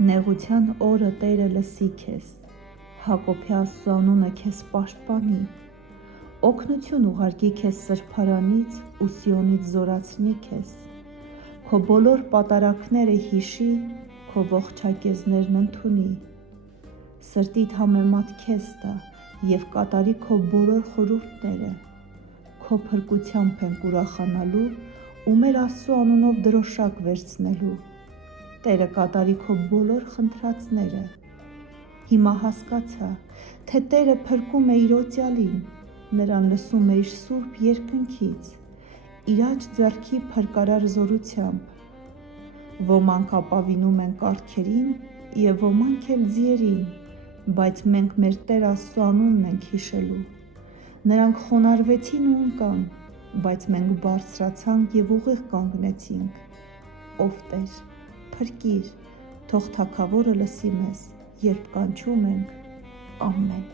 Նեղության օրը Տերը լսի քեզ, Հակոբի Աստծու անունը քեզ պաշտպանի, օգնություն ուղարկի քեզ սրբարանից ու Սիոնից զորացնի քեզ, քո բոլոր պատարագները հիշի, քո ողջակեզներն ընդունի, սրտիդ համեմատ քեզ տա և կատարի քո բոլոր խորհուրդները, քո փրկությամբ ենք ուրախանալու ու մեր Աստծու անունով դրոշակ վերցնելու, Տերը կատարի քո բոլոր խնդրածները, հիմա հասկացա, թե Տերը փրկում է իր օծյալին, նրան լսում է իր սուրբ երկնքից, իր աջ ձեռքի փրկարար զորությամբ, ոմանք ապավինում են կառքերին և ոմանք էլ ձիերին, բայց մենք մեր Տեր Աստծու անունն ենք հիշելու, նրանք խոնարհվեցին ու ընկան, բայց մենք բարձրացանք և ուղիղ կանգնեցինք, ով Տեր, փրկիր, թող Թագավորը լսի մեզ, երբ կանչում ենք, ամեն։